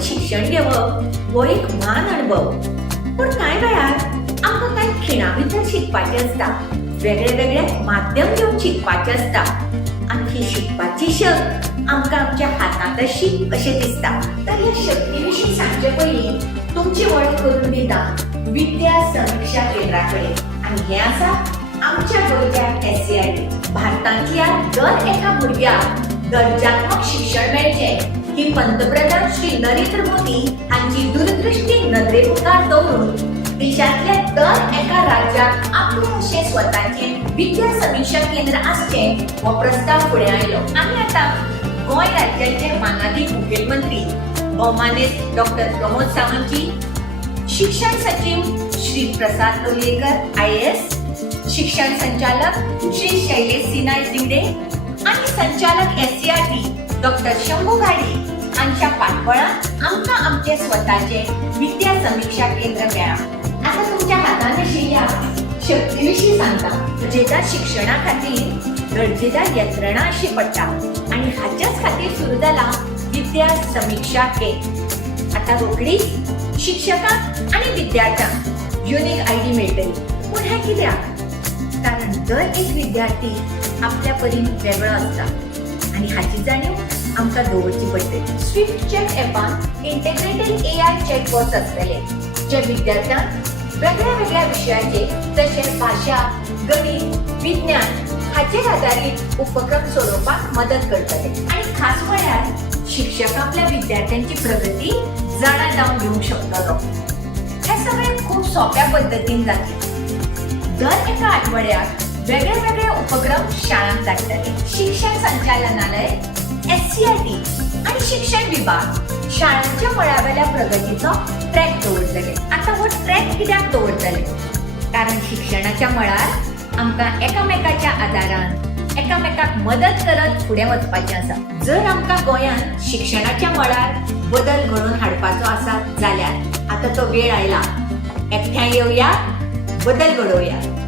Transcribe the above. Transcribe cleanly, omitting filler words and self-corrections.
शाळेत शिक्षण घेवप हो एक म्हान अनुभव. पण कांय वेळार आमकां कांय खिणा भितर शिकपाचें आसता, वेगळे वेगळे माध्यम घेवन शिकपाचें आसता. आनी ही शिकपाची शक्त आमकां आमच्या हातांत आशी अशें दिसता. तर ह्या शक्ती विशीं सांगचे पयलीं तुमची वळख करून दिता विद्या समीक्षा केंद्रा कडेन. आनी हें आसा आमच्या गोंयच्या SCRT. भारतांतल्या दर एका भुरग्याक दर्जात्मक शिक्षण मेळचें ही पंतप्रधान श्री नरेंद्र मोदी हांची दूरदृष्टी नदरे मुखार दवरून देशांतल्या दर एका राज्याक आपले अशें स्वताचें विद्या समीक्षा केंद्र आसचें हो प्रस्ताव फुडें आयलो. आमी आतां गोंय राज्याचे मानाधीन मुखेलमंत्री भौमानेस्त डॉक्टर प्रमोद सावंतजी, शिक्षण सचिव श्री प्रसाद लोलयेकर IAS, शिक्षण संचालक श्री शैलेश सिन्हा जिंगडे आणि संचालक SCRT डॉक्टर शंभू घाडी हांच्या पाठबळान आमकां आमचे स्वताचे विद्या समीक्षा केंद्र मेळ्ळां. आता तुमच्या हातान आशिल्ल्या शक्ती विशीं सांगता. दर्जेदार शिक्षणा खातीर दर्जेदार यंत्रणा अशी पडटा आनी हाच्याच खातीर सुरू जाला विद्या समीक्षा केंद्र. आता रोखडीच शिक्षकांक आनी विद्यार्थ्यांक युनिक ID मेळटली. पूण हें कित्याक? कारण दर एक विद्यार्थी आपल्या परीन वेगळो आसता आनी हाची जाणीव आमकां दवरची पडटली. स्विफ्ट चॅट एपान इंटिग्रेटेड AI चॅटबॉट्स आसतले जे विद्यार्थ्यांक वेगळ्या वेगळ्या विशयाचे जशे भाशा, गणित, विज्ञान हाचेर आदारीत उपक्रम सोडोवपाक मदत करतले. आनी खास म्हळ्यार शिक्षक आपल्या विद्यार्थ्यांची प्रगती जाणा जावन घेवंक शकतलो. हे सगळें खूब सोप्या पद्दतीन जातलें. दर एका आठवड्याक वेगळे वेगळे उपक्रम शाळांत धाडटले. शिक्षण संचालनालय, SCRT आणि शिक्षण विभाग शाळांच्या मळावेल्या प्रगतीचो ट्रॅक दवरतले. आता हो ट्रॅक कित्याक दवरतले? कारण शिक्षणाच्या मळार आमकां एकामेकाच्या आदारान एकामेकाक मदत करत फुडें वचपाचें आसा. जर आमकां गोंयांत शिक्षणाच्या मळार बदल घडोवन हाडपाचो आसा जाल्यार आता तो वेळ आयला. एकठांय येवया, बदल घडोवया.